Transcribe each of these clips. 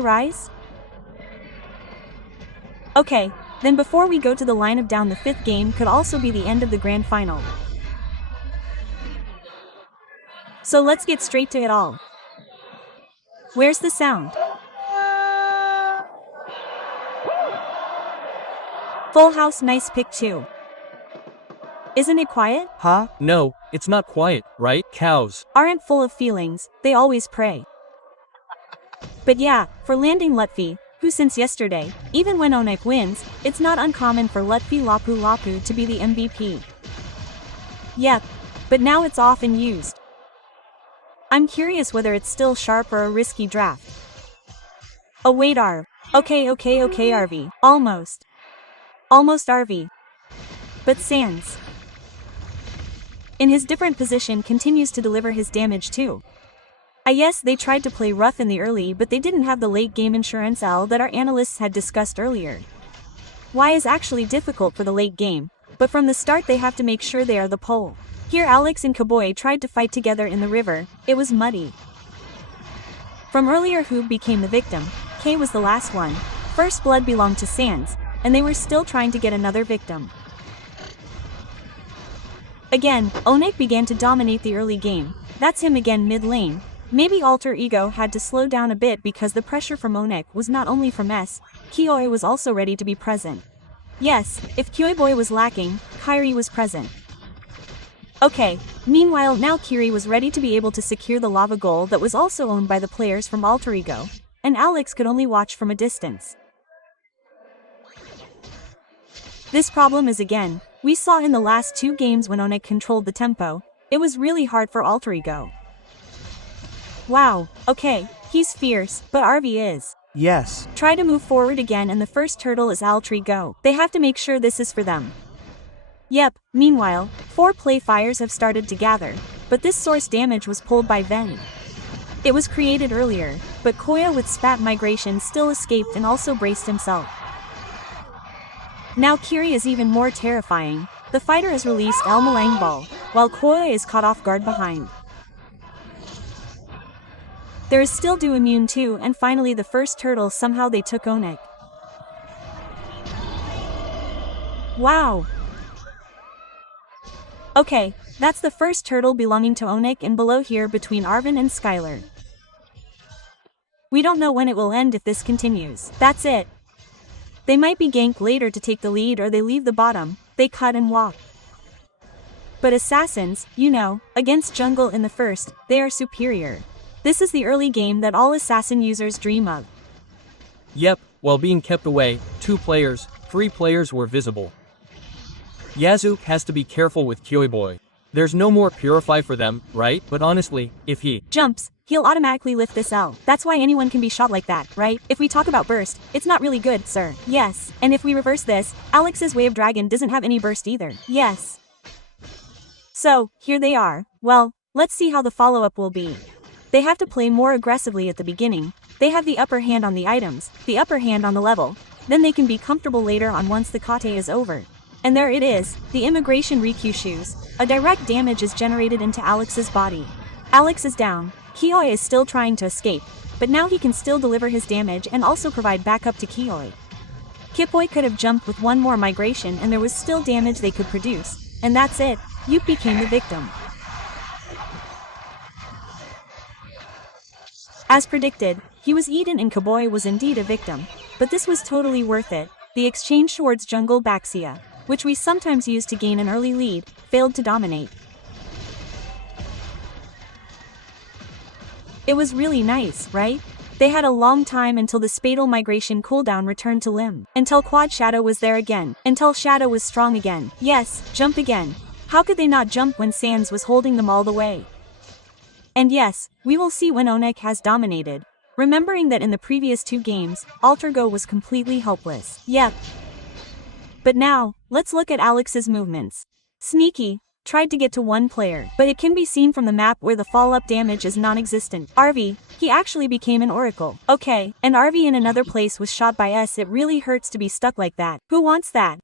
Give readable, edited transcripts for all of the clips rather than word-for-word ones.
rise? Okay, then before we go to the line of down, the 5th game could also be the end of the grand final. So let's get straight to it all. Where's the sound? Full house, nice pick too. Isn't it quiet? Huh? No, it's not quiet, right? Cows aren't full of feelings, they always pray. But yeah, for landing Lutfi, who since yesterday, even when Onic wins, it's not uncommon for Lutfi Lapu Lapu to be the MVP. Yep, but now it's off and used. I'm curious whether it's still sharp or a risky draft. Oh wait, Arv. Okay, RV. Almost RV. But Sans, in his different position, continues to deliver his damage too. Yes, they tried to play rough in the early, but they didn't have the late game insurance L that our analysts had discussed earlier. Y is actually difficult for the late game, but from the start they have to make sure they are the pole. Here Alex and Kaboy tried to fight together in the river, it was muddy. From earlier, who became the victim? K was the last one. First blood belonged to Sans, and they were still trying to get another victim. Again, Onic began to dominate the early game. That's him again mid lane. Maybe Alter Ego had to slow down a bit because the pressure from Onic was not only from S, Kioi was also ready to be present. Yes, if Kyoiboy was lacking, Kyrie was present. Okay, meanwhile now Kiri was ready to be able to secure the lava goal that was also owned by the players from Alter Ego, and Alex could only watch from a distance. This problem is again, we saw in the last 2 games when Onic controlled the tempo, it was really hard for Alter Ego. Wow, okay, he's fierce, but RV is. Yes. Try to move forward again, and the first turtle is Alter Ego. They have to make sure this is for them. Yep, meanwhile, 4 play fires have started to gather, but this source damage was pulled by Ven. It was created earlier, but Koya with spat migration still escaped and also braced himself. Now Kiri is even more terrifying. The fighter has released El Malang Ball, while Koya is caught off guard behind. There is still Do Immune too, and finally the first turtle, somehow they took Onic. Wow! Okay, that's the first turtle belonging to Onic, and below here between Arvin and Skylar. We don't know when it will end if this continues. That's it. They might be ganked later to take the lead, or they leave the bottom, they cut and walk. But assassins, you know, against jungle in the first, they are superior. This is the early game that all assassin users dream of. Yep, while being kept away, 2 players, 3 players were visible. Yazuk has to be careful with Kyoiboy. There's no more purify for them, right? But honestly, if he jumps, he'll automatically lift this L. That's why anyone can be shot like that, right? If we talk about burst, it's not really good, sir. Yes, and if we reverse this, Alex's Wave Dragon doesn't have any burst either. Yes. So, here they are. Well, let's see how the follow-up will be. They have to play more aggressively at the beginning. They have the upper hand on the items, the upper hand on the level. Then they can be comfortable later on once the kate is over. And there it is, the immigration Riku shoes. A direct damage is generated into Alex's body. Alex is down. Kioi is still trying to escape, but now he can still deliver his damage and also provide backup to Kioi. Kipoi could have jumped with 1 more migration and there was still damage they could produce. And that's it, Yup became the victim. As predicted, he was eaten and Kaboy was indeed a victim. But this was totally worth it. The exchange towards jungle Baxia, which we sometimes use to gain an early lead, failed to dominate. It was really nice, right? They had a long time until the Spadal migration cooldown returned to Limb. Until Quad Shadow was there again. Until Shadow was strong again. Yes, jump again. How could they not jump when Sans was holding them all the way? And yes, we will see when Onic has dominated. Remembering that in the previous 2 games, Altergo was completely helpless. Yep. But now, let's look at Alex's movements. Sneaky, tried to get to 1 player, but it can be seen from the map where the follow-up damage is non-existent. RV, he actually became an oracle. Okay, and RV in another place was shot by S. It really hurts to be stuck like that. Who wants that?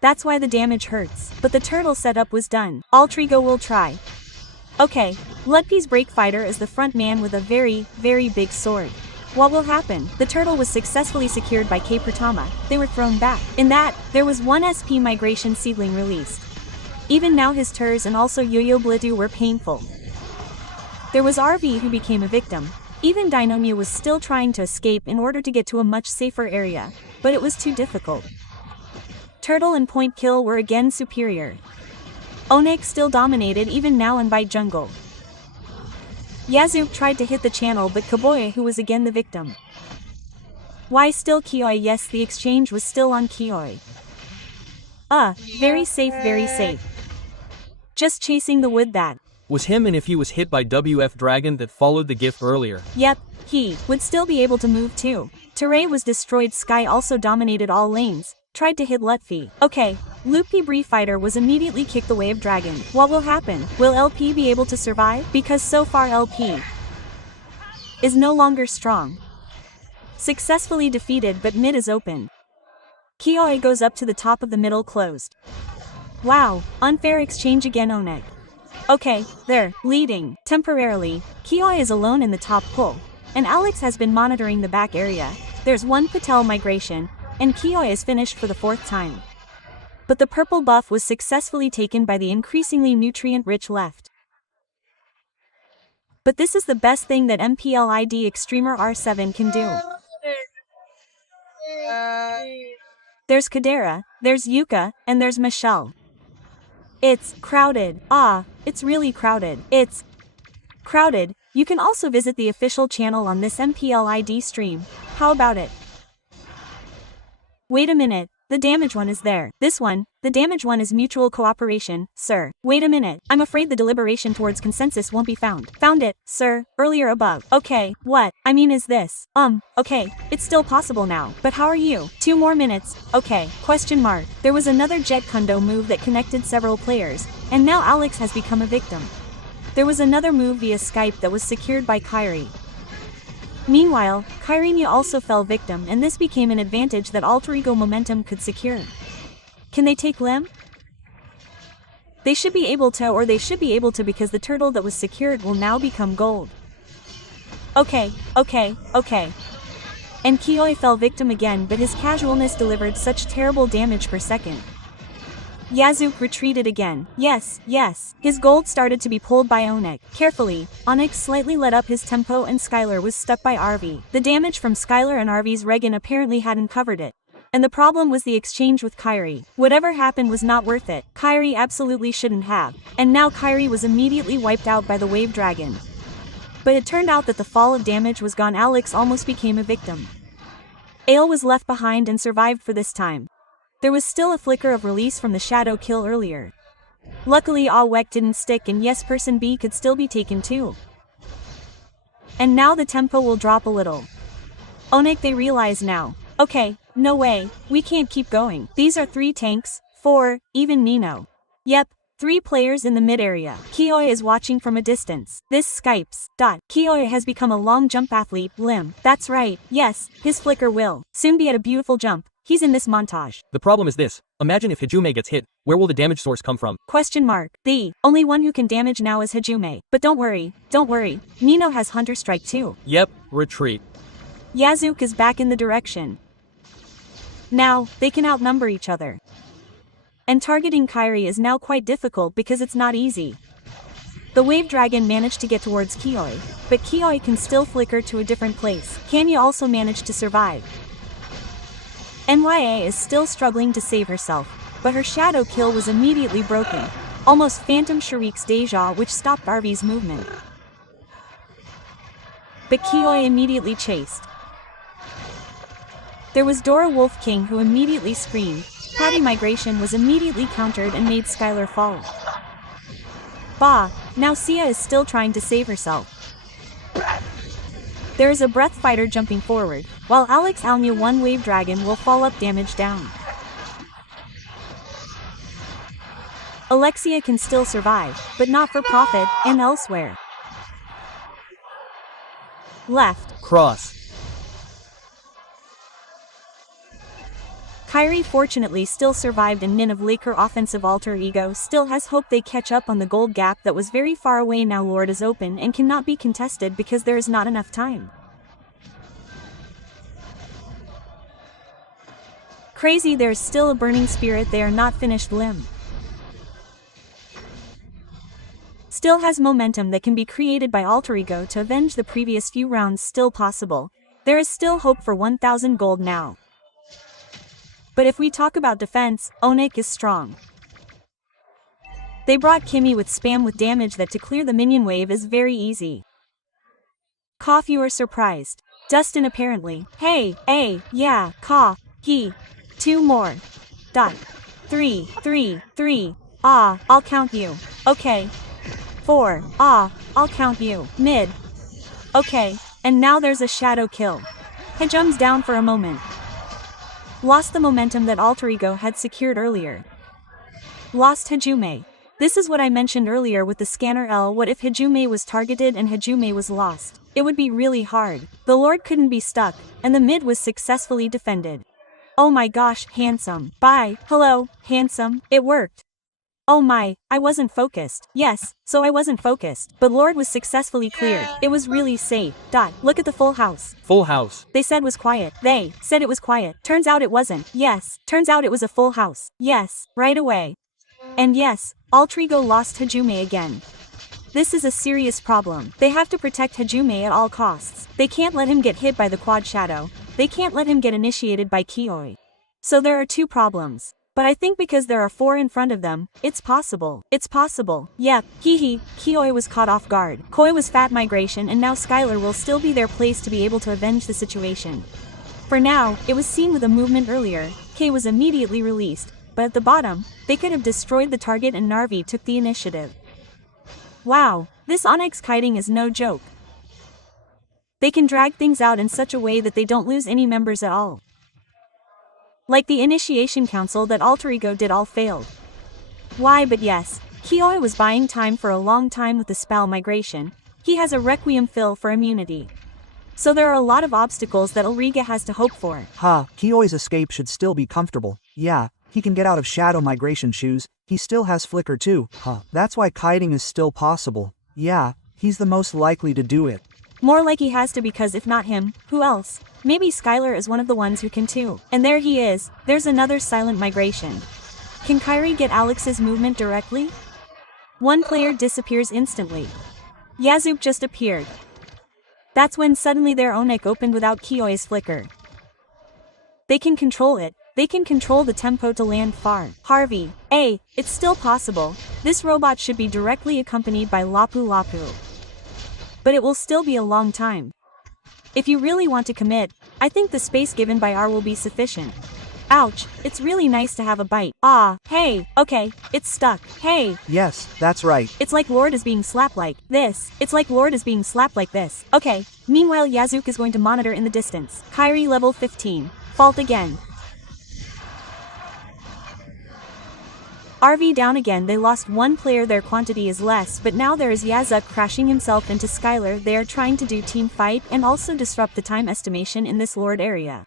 That's why the damage hurts. But the turtle setup was done. Altrigo will try. Okay, Ludpi's Break Fighter is the front man with a very, very big sword. What will happen? The turtle was successfully secured by K. Pratama. They were thrown back. In that, there was one SP migration seedling released. Even now his turrs and also Yo-Yo Blitu were painful. There was RV who became a victim. Even Dynamia was still trying to escape in order to get to a much safer area, but it was too difficult. Turtle and Point Kill were again superior. Onic still dominated even now in Bite Jungle. Yazoo tried to hit the channel but Kaboya who was again the victim. Why still Kioi? Yes, the exchange was still on Kioi. Very safe, very safe. Just chasing the wood that Was him, and if he was hit by WF Dragon that followed the gift earlier. Yep, he would still be able to move too. Teray was destroyed. Sky also dominated all lanes, tried to hit Lutfi. Okay, Loopy Bree Fighter was immediately kicked the Wave Dragon. What will happen? Will LP be able to survive? Because so far LP is no longer strong. Successfully defeated, but mid is open. Kioi goes up to the top of the middle closed. Wow, unfair exchange again. Onic. Okay, they're leading. Temporarily, Kioi is alone in the top pull, and Alex has been monitoring the back area. There's one Patel migration, and Kioi is finished for the 4th time. But the purple buff was successfully taken by the increasingly nutrient-rich left. But this is the best thing that MPLID Extremer R7 can do. There's Kadera, there's Yuka, and there's Michelle. It's crowded. It's really crowded. It's crowded. You can also visit the official channel on this MPLID stream. How about it? Wait a minute, the damage one is there. This one, the damage one is mutual cooperation, sir. Wait a minute, I'm afraid the deliberation towards consensus won't be found. Found it, sir, earlier above. Okay, what? I mean is this? Okay, it's still possible now. But how are you? 2 more minutes, okay, question mark. There was another Jet Kundo move that connected several players, and now Alex has become a victim. There was another move via Skype that was secured by Kyrie. Meanwhile, Kyrinia also fell victim, and this became an advantage that Alter Ego Momentum could secure. Can they take Lim? They should be able to, or they should be able to, because the turtle that was secured will now become gold. Okay. And Kioi fell victim again, but his casualness delivered such terrible damage per second. Yazoo retreated again. Yes. His gold started to be pulled by Onic. Carefully, Onic slightly let up his tempo and Skylar was stuck by RV. The damage from Skylar and RV's Regan apparently hadn't covered it. And the problem was the exchange with Kyrie. Whatever happened was not worth it. Kyrie absolutely shouldn't have. And now Kyrie was immediately wiped out by the Wave Dragon. But it turned out that the fall of damage was gone. Alex almost became a victim. Ale was left behind and survived for this time. There was still a flicker of release from the shadow kill earlier. Luckily Awek didn't stick, and yes, person B could still be taken too. And now the tempo will drop a little. Onic, they realize now. Okay, no way, we can't keep going. These are 3 tanks, 4, even Nino. Yep, 3 players in the mid area. Kioi is watching from a distance. This Skypes. Kioi has become a long jump athlete. Lim. That's right, yes, his flicker will soon be at a beautiful jump. He's in this montage. The problem is this. Imagine if Hajime gets hit, where will the damage source come from? Question mark. The only one who can damage now is Hajime. But don't worry. Nino has Hunter Strike too. Yep, retreat. Yazuk is back in the direction. Now, they can outnumber each other. And targeting Kyrie is now quite difficult because it's not easy. The Wave Dragon managed to get towards Kioi, but Kioi can still flicker to a different place. Kanya also managed to survive. NYA is still struggling to save herself, but her shadow kill was immediately broken. Almost Phantom Shriek's Deja, which stopped RV's movement. But Kioi immediately chased. There was Dora Wolf King who immediately screamed. Patty Migration was immediately countered and made Skylar fall. Now Sia is still trying to save herself. There is a Breath Fighter jumping forward, while Alex Alnya 1 Wave Dragon will fall up damage down. Alexia can still survive, but not for profit, and elsewhere. Left. Cross. Kyrie fortunately still survived, and Nin of Laker offensive alter ego still has hope they catch up on the gold gap that was very far away. Now Lord is open and cannot be contested because there is not enough time. Crazy, there's still a burning spirit, they are not finished limb. Still has momentum that can be created by alter ego to avenge the previous few rounds, still possible. There is still hope for 1000 gold now. But if we talk about defense, Onic is strong. They brought Kimmy with spam with damage that to clear the minion wave is very easy. Cough, you are surprised. Dustin apparently. Hey, yeah, cough, he. 2 more. Dot. 3, 3, 3. Ah, I'll count you. Okay. 4, ah, I'll count you. Mid. Okay, and now there's a shadow kill. Hejum's down for a moment. Lost the momentum that alter ego had secured earlier. Lost Hejime. This is what I mentioned earlier with the scanner L. What if Hejime was targeted and Hejime was lost? It would be really hard. The Lord couldn't be stuck, and the mid was successfully defended. Oh my gosh, handsome. Bye. Hello, handsome. It worked. Oh my, I wasn't focused. Yes, so I wasn't focused. But Lord was successfully cleared. It was really safe. Dot. Look at the full house. Full house. They said was quiet. They said it was quiet. Turns out it wasn't. Yes. Turns out it was a full house. Yes. Right away. And yes, alter ego lost Hejime again. This is a serious problem. They have to protect Hejime at all costs. They can't let him get hit by the quad shadow. They can't let him get initiated by Kioi. So there are 2 problems. But I think because there are 4 in front of them, it's possible. It's possible. Yep, Kioi was caught off guard. Koi was fat migration, and now Skylar will still be their place to be able to avenge the situation. For now, it was seen with a movement earlier, K was immediately released, but at the bottom, they could have destroyed the target and Narvi took the initiative. Wow, this Onyx kiting is no joke. They can drag things out in such a way that they don't lose any members at all. Like the initiation council that alter ego did all failed. Why, but yes, Kioi was buying time for a long time with the spell migration. He has a requiem fill for immunity. So there are a lot of obstacles that Ulriga has to hope for. Kioi's escape should still be comfortable. Yeah, he can get out of shadow migration shoes. He still has flicker too. That's why kiting is still possible. Yeah, he's the most likely to do it. More like he has to, because if not him, who else? Maybe Skylar is one of the ones who can too. And there he is. There's another silent migration. Can Kairi get Alex's movement directly? One player disappears instantly. Yazup just appeared. That's when suddenly their Onic opened without Kioi's flicker. They can control it. They can control the tempo to land far. Harvey, it's still possible. This robot should be directly accompanied by Lapu Lapu. But it will still be a long time. If you really want to commit, I think the space given by R will be sufficient. Ouch, it's really nice to have a bite. Hey, okay, it's stuck. Hey. Yes, that's right. It's like Lord is being slapped like this. It's like Lord is being slapped like this. Okay, meanwhile Yazuk is going to monitor in the distance. Kairi level 15. Fault again. RV down again. They lost 1 player, their quantity is less, but now there is Yazuk crashing himself into Skylar. They are trying to do team fight and also disrupt the time estimation in this Lord area.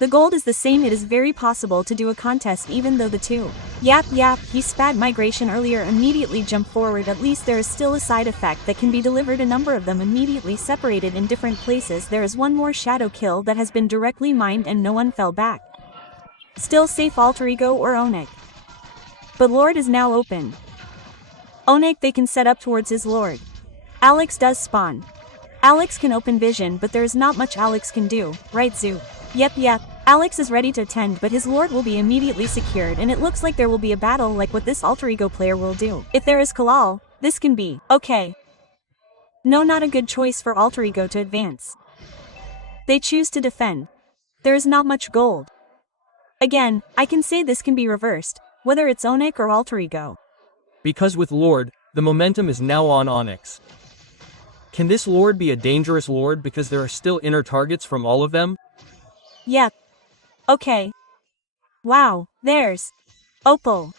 The gold is the same. It is very possible to do a contest even though the 2. Yap, he spat migration earlier, immediately jump forward. At least there is still a side effect that can be delivered. A number of them immediately separated in different places. There is 1 more shadow kill that has been directly mined and no one fell back. Still safe alter ego or Onic. But Lord is now open. Onic they can set up towards his Lord. Alex does spawn. Alex can open vision, but there is not much Alex can do, right Zoo? Yep. Alex is ready to attend, but his Lord will be immediately secured, and it looks like there will be a battle like what this alter ego player will do. If there is Kalal, this can be okay. No, not a good choice for alter ego to advance. They choose to defend. There is not much gold. Again, I can say this can be reversed, whether it's Onic or alter ego. Because with Lord, the momentum is now on Onyx. Can this Lord be a dangerous Lord because there are still inner targets from all of them? Yep. Okay. Wow, there's Opal.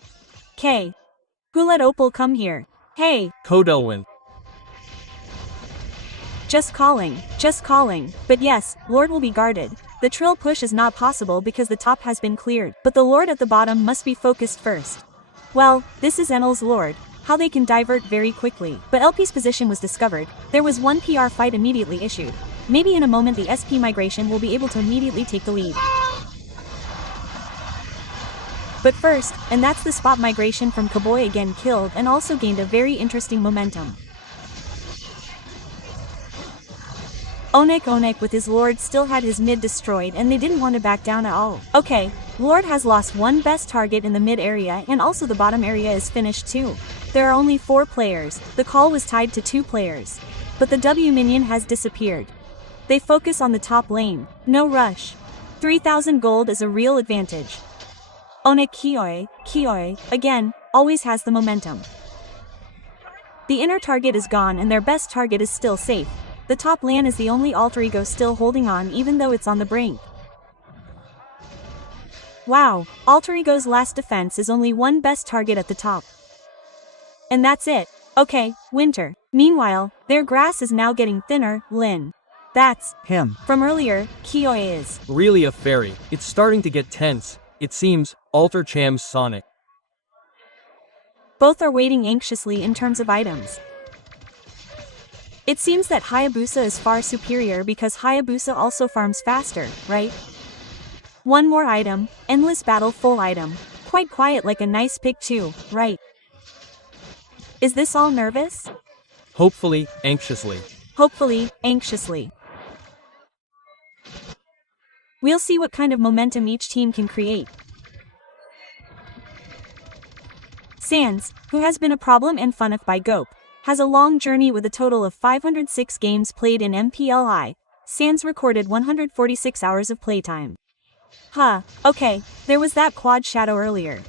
K. Who let Opal come here? Hey. Codelwyn. Just calling. But yes, Lord will be guarded. The trill push is not possible because the top has been cleared, but the Lord at the bottom must be focused first. Well, this is Enel's Lord, how they can divert very quickly. But LP's position was discovered. There was 1 PR fight immediately issued. Maybe in a moment the SP migration will be able to immediately take the lead. But first, and that's the spot migration from Cowboy again killed and also gained a very interesting momentum. Onic with his Lord still had his mid destroyed and they didn't want to back down at all. Okay, Lord has lost one best target in the mid area and also the bottom area is finished too. There are only 4 players, the call was tied to 2 players. But the W minion has disappeared. They focus on the top lane, no rush. 3000 gold is a real advantage. Onic Kioi, again, always has the momentum. The inner target is gone and their best target is still safe. The top lane is the only alter ego still holding on even though it's on the brink. Wow, alter ego's last defense is only one best target at the top. And that's it. Okay, winter. Meanwhile, their grass is now getting thinner, Lin. That's Him. from earlier, Kioi is Really a fairy. It's starting to get tense. It seems, Alter Cham's Sonic. both are waiting anxiously in terms of items. It seems that Hayabusa is far superior because Hayabusa also farms faster, right? One more item, endless battle full item. Quite quiet like a nice pick too, right? Is this all nervous? Hopefully, anxiously. Hopefully, anxiously. We'll see what kind of momentum each team can create. Sans, who has been a problem and fun of by Gope, has a long journey with a total of 506 games played in MPLI. Sans recorded 146 hours of playtime. Okay, there was that quad shadow earlier.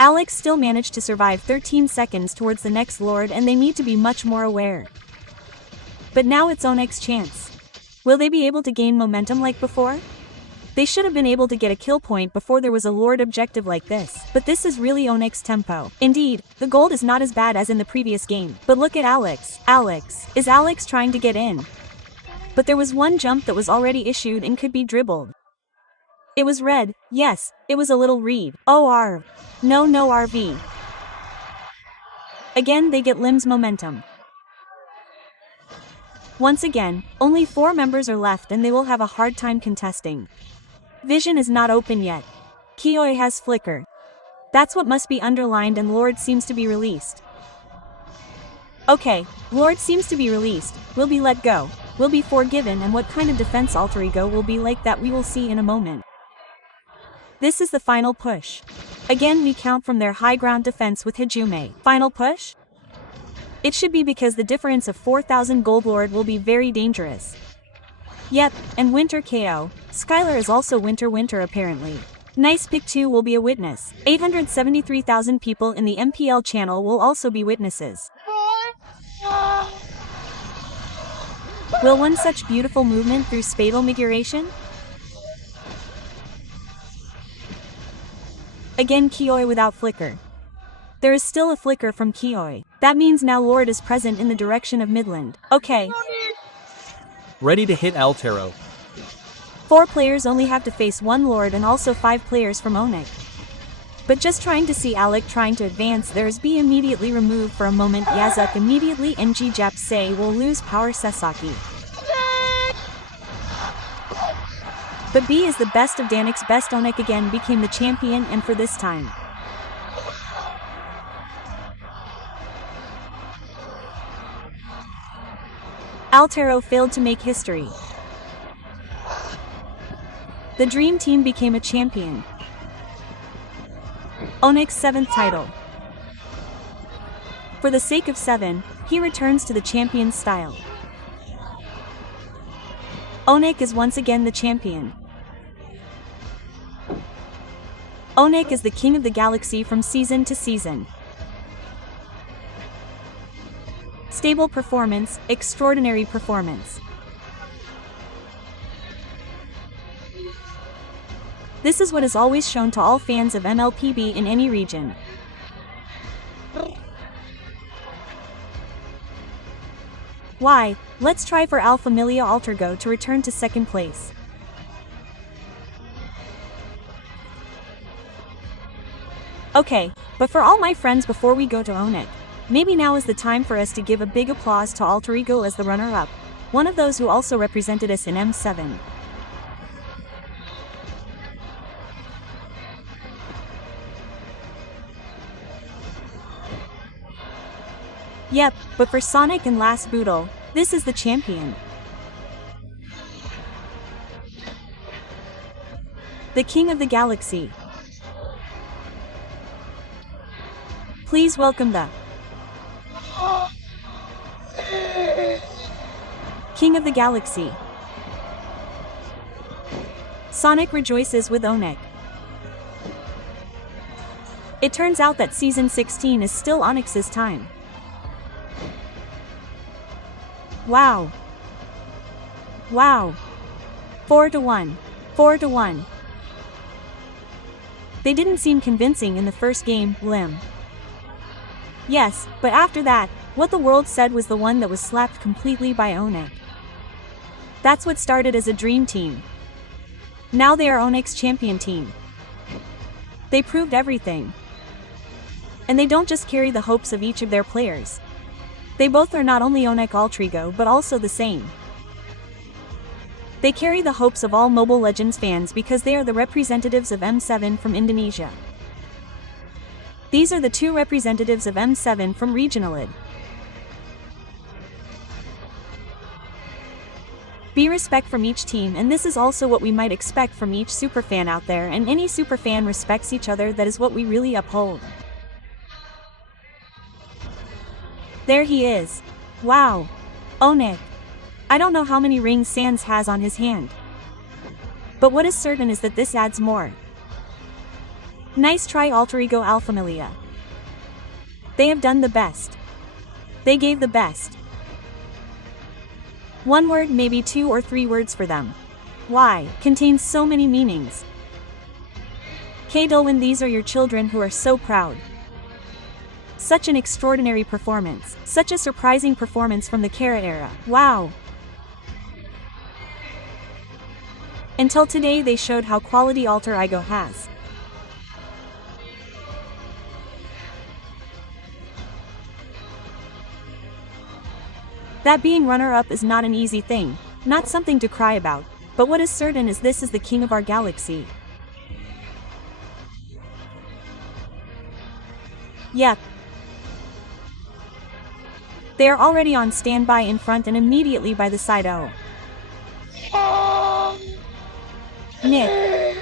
Alex still managed to survive 13 seconds towards the next Lord and they need to be much more aware. But now it's Onic's chance. Will they be able to gain momentum like before? They should have been able to get a kill point before there was a Lord objective like this, but this is really Onic's tempo. Indeed, the gold is not as bad as in the previous game, but look at Alex. Is Alex trying to get in? But there was one jump that was already issued and could be dribbled. It was red, yes, it was a little read. Oh no RV. Again they get Lim's momentum. Once again, only 4 members are left and they will have a hard time contesting. Vision is not open yet. Kioi has flicker. That's what must be underlined and Lord seems to be released. Okay, Lord seems to be released, will be let go, will be forgiven and what kind of defense alter ego will be like that we will see in a moment. This is the final push. Again we count from their high ground defense with Hajime. Final push? It should be because the difference of 4000 gold Lord will be very dangerous. Yep, and Winter KO. Skylar is also Winter apparently. Nice pick 2 will be a witness. 873,000 people in the MPL channel will also be witnesses. Will one such beautiful movement through spatial migration? Again Kioi without flicker. There is still a flicker from Kioi. That means now Lord is present in the direction of Midland. Okay. Ready to hit Altero. 4 players only have to face 1 Lord and also 5 players from Onic. But just trying to see Alec trying to advance there's B immediately removed for a moment Yazuk immediately NG Jap say will lose power Sasaki. But B is the best of Danik's best Onic again became the champion and for this time. Altero failed to make history. The Dream Team became a champion. Onic's 7th title. For the sake of 7, he returns to the champion's style. Onic is once again the champion. Onic is the king of the galaxy from season to season. Stable performance, extraordinary performance. This is what is always shown to all fans of MLPB in any region. Why? Let's try for Alpha-Milia Altergo to return to 2nd place. Okay, but for all my friends before we go to Onic, maybe now is the time for us to give a big applause to Alter Ego as the runner-up, one of those who also represented us in M7. Yep, but for Sonic and Last Boodle, this is the champion. The King of the Galaxy. Please welcome the King of the Galaxy. Sonic rejoices with Onic. It turns out that Season 16 is still Onyx's time. Wow. Wow. 4-1. 4-1. They didn't seem convincing in the first game, Lim. Yes, but after that, what the world said was the one that was slapped completely by Onic. That's what started as a dream team. Now they are Onic's champion team. They proved everything. And they don't just carry the hopes of each of their players. They both are not only Onic alter ego but also the same. They carry the hopes of all Mobile Legends fans because they are the representatives of M7 from Indonesia. These are the two representatives of M7 from Regionalid. Be respect from each team, and this is also what we might expect from each superfan out there, and any superfan respects each other. That is what we really uphold. There he is. Wow. Onic. I don't know how many rings Sans has on his hand. But what is certain is that this adds more. Nice try, alter ego Alphamilia. They have done the best. They gave the best. One word, maybe 2 or 3 words for them. Why? Contains so many meanings. K. Dolwyn, these are your children who are so proud. Such an extraordinary performance. Such a surprising performance from the Kara era. Wow. Until today they showed how quality alter ego has. That being runner-up is not an easy thing, not something to cry about, but what is certain is this is the king of our galaxy. Yep. They are already on standby in front and immediately by the side. Oh. Nick.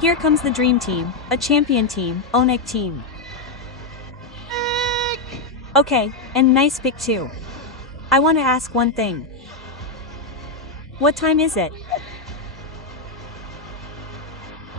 Here comes the dream team, a champion team, Onic team. Okay, and nice pick too. I want to ask one thing. What time is it?